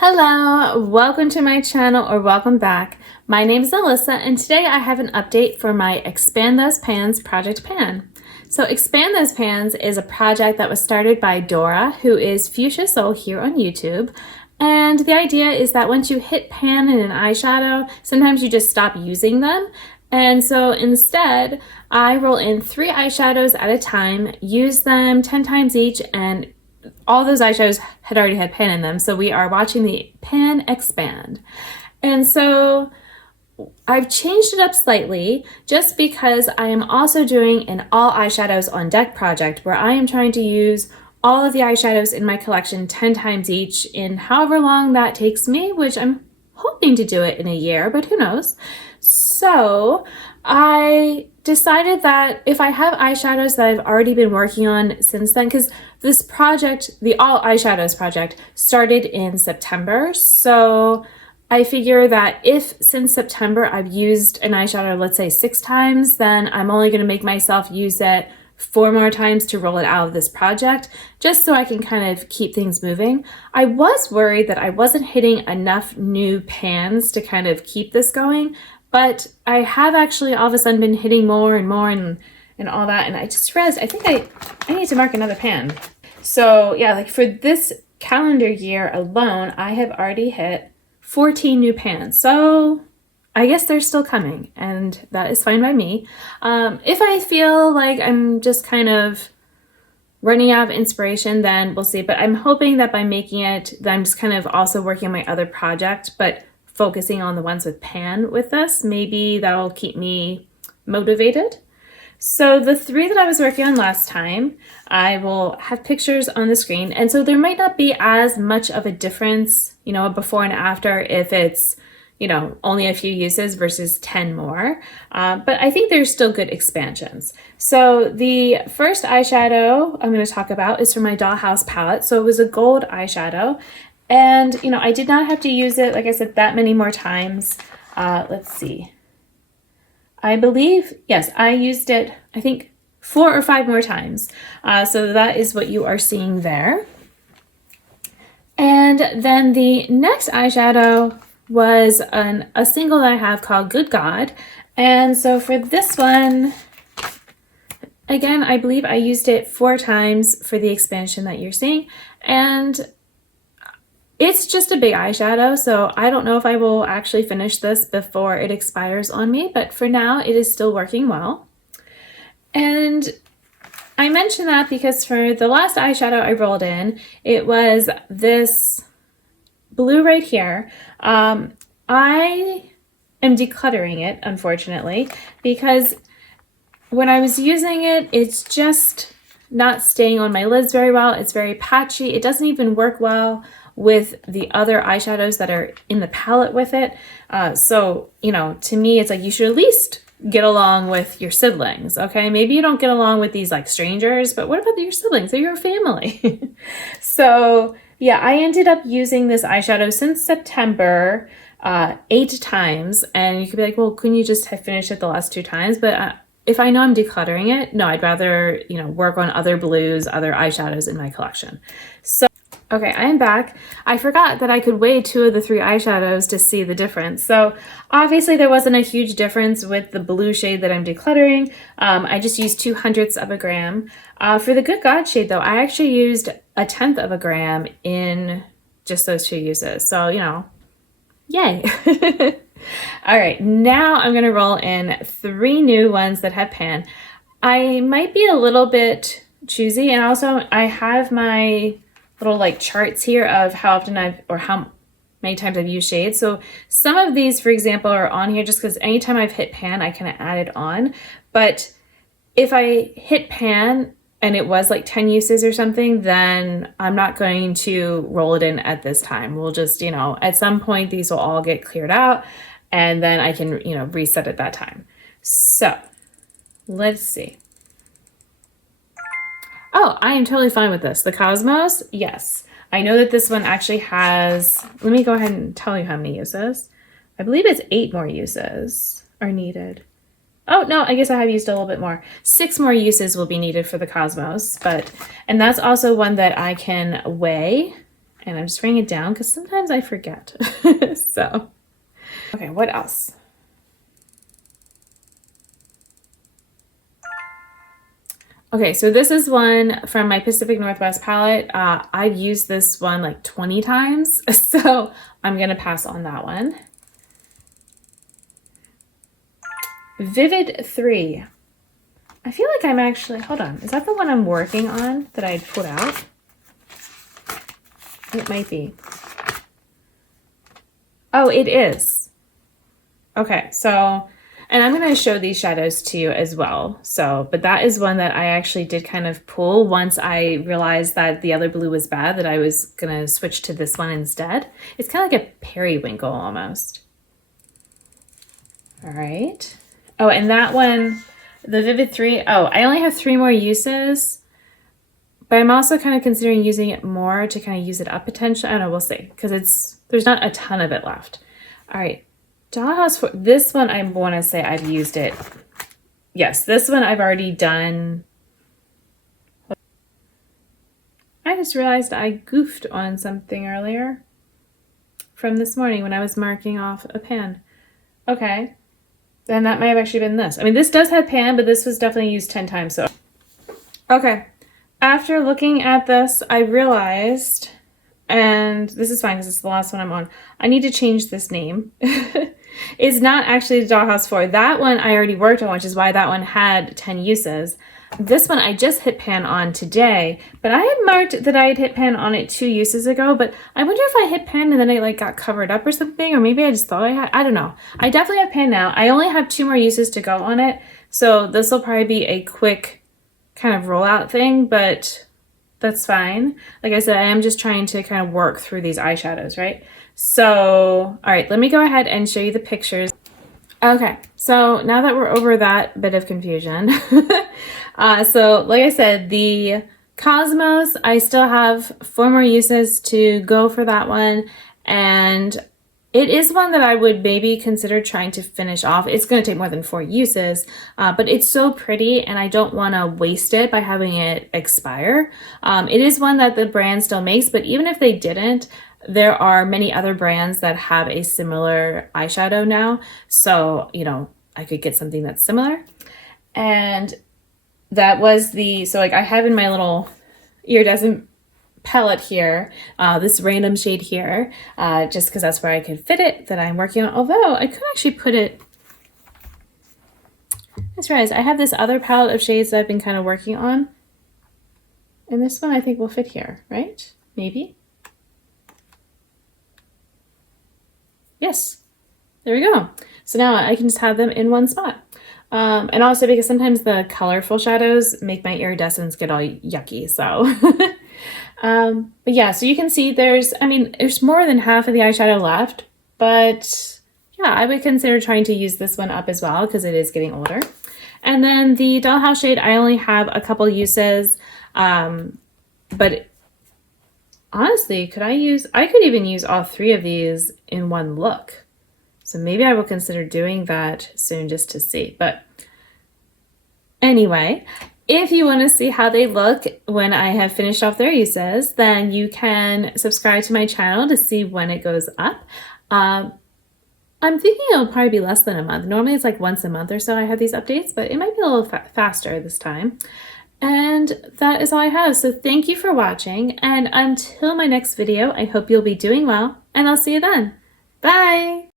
Hello, welcome to my channel or welcome back. My name is Alyssa and today I have an update for my Expand Those Pans project pan. So Expand Those Pans is a project that was started by Dora, who is Fuchsia Soul here on YouTube. And the idea is that once you hit pan in an eyeshadow, sometimes you just stop using them. And so instead, I roll in 3 eyeshadows at a time, use them 10 times each, and all those eyeshadows had already had pan in them, so we are watching the pan expand. And so I've changed it up slightly just because I am also doing an all eyeshadows on deck project where I am trying to use all of the eyeshadows in my collection 10 times each in however long that takes me, which I'm hoping to do it in a year, but who knows. So I decided that if I have eyeshadows that I've already been working on since then, because this project, the All Eyeshadows project, started in September. So I figure that if since September I've used an eyeshadow, let's say 6 times, then I'm only going to make myself use it 4 more times to roll it out of this project, just so I can kind of keep things moving. I was worried that I wasn't hitting enough new pans to kind of keep this going, but I have actually all of a sudden been hitting more and more and all that, and I just realized I think I need to mark another pan. So yeah, like for this calendar year alone, I have already hit 14 new pans. So I guess they're still coming, and that is fine by me. If I feel like I'm just kind of running out of inspiration, then we'll see. But I'm hoping that by making it, that I'm just kind of also working on my other project, but focusing on the ones with pan with this. Maybe that'll keep me motivated. So the 3 that I was working on last time, I will have pictures on the screen. And so there might not be as much of a difference, before and after if it's, only a few uses versus 10 more. But I think there's still good expansions. So the first eyeshadow I'm going to talk about is from my Dollhouse palette. So it was a gold eyeshadow. And, I did not have to use it, like I said, that many more times. Let's see. I believe, yes, I used it, I think 4 or 5 more times. So that is what you are seeing there. And then the next eyeshadow was a single that I have called Good God. And so for this one, again, I believe I used it 4 times for the expansion that you're seeing. And it's just a big eyeshadow, so I don't know if I will actually finish this before it expires on me, but for now it is still working well. And I mention that because for the last eyeshadow I rolled in, it was this blue right here. I am decluttering it, unfortunately, because when I was using it, it's just not staying on my lids very well. It's very patchy. It doesn't even work well with the other eyeshadows that are in the palette with it. So, to me, it's like you should at least get along with your siblings, okay? Maybe you don't get along with these like strangers, but what about your siblings? They're your family. So yeah, I ended up using this eyeshadow since September 8 times. And you could be like, well, couldn't you just have finished it the last 2 times? But if I know I'm decluttering it, no, I'd rather, work on other blues, other eyeshadows in my collection. So okay, I am back. I forgot that I could weigh 2 of the 3 eyeshadows to see the difference. So obviously there wasn't a huge difference with the blue shade that I'm decluttering. I just used 2/100ths of a gram. For the Good God shade though, I actually used 1/10 of a gram in just those 2 uses. So, yay. All right, now I'm gonna roll in 3 new ones that have pan. I might be a little bit choosy, and also I have my little like charts here of how often how many times I've used shades. So some of these, for example, are on here just because anytime I've hit pan, I kind of add it on. But if I hit pan and it was like 10 uses or something, then I'm not going to roll it in at this time. We'll just, at some point, these will all get cleared out and then I can, reset at that time. So let's see. Oh, I am totally fine with this. The Cosmos, yes. I know that this one actually has, let me go ahead and tell you how many uses. I believe it's 8 more uses are needed. Oh, no, I guess I have used a little bit more. 6 more uses will be needed for the Cosmos, and that's also one that I can weigh And I'm just writing it down because sometimes I forget. So, okay, what else? Okay, so this is one from my Pacific Northwest palette. I've used this one like 20 times, so I'm gonna pass on that one. Vivid 3. I feel like I'm actually, hold on, is that the one I'm working on that I had put out? It might be. Oh, it is. Okay, so, and I'm going to show these shadows to you as well. So, but that is one that I actually did kind of pull once I realized that the other blue was bad, that I was going to switch to this one instead. It's kind of like a periwinkle almost. All right. Oh, and that one, the Vivid 3, oh, I only have 3 more uses, but I'm also kind of considering using it more to kind of use it up potentially. I don't know, we'll see, because there's not a ton of it left. All right. Dollhouse 4, this one I want to say I've used it. Yes, this one I've already done. I just realized I goofed on something earlier from this morning when I was marking off a pan. Okay, then that may have actually been this. I mean, this does have pan, but this was definitely used 10 times. So, okay, after looking at this, I realized, and this is fine because it's the last one I'm on, I need to change this name. It's not actually the Dollhouse 4. That one I already worked on, which is why that one had 10 uses. This one I just hit pan on today, but I had marked that I had hit pan on it 2 uses ago, but I wonder if I hit pan and then it like got covered up or something, or maybe I just thought I had, I don't know. I definitely have pan now. I only have 2 more uses to go on it, so this will probably be a quick kind of rollout thing, but that's fine. Like I said, I am just trying to kind of work through these eyeshadows, right? So, all right, let me go ahead and show you the pictures. Okay, so now that we're over that bit of confusion, so like I said, the Cosmos, I still have 4 more uses to go for that one, and it is one that I would maybe consider trying to finish off. It's going to take more than 4 uses, but it's so pretty and I don't want to waste it by having it expire. It is one that the brand still makes, but even if they didn't, there are many other brands that have a similar eyeshadow now. So, you know, I could get something that's similar. And that was so like I have in my little iridescent palette here, this random shade here, just because that's where I could fit it that I'm working on. Although I could actually put it, I just realized I have this other palette of shades that I've been kind of working on. And this one I think will fit here, right? Maybe. Yes, there we go. So now I can just have them in one spot. And also because sometimes the colorful shadows make my iridescence get all yucky, so. But yeah, so you can see there's more than half of the eyeshadow left, but yeah, I would consider trying to use this one up as well because it is getting older. And then the Dollhouse shade, I only have a couple uses, but honestly, I could even use all 3 of these in one look. So maybe I will consider doing that soon just to see. But anyway, if you want to see how they look when I have finished off their uses, then you can subscribe to my channel to see when it goes up. I'm thinking it'll probably be less than a month. Normally it's like once a month or so I have these updates, but it might be a little faster this time. And that is all I have. So thank you for watching. And until my next video, I hope you'll be doing well, and I'll see you then. Bye!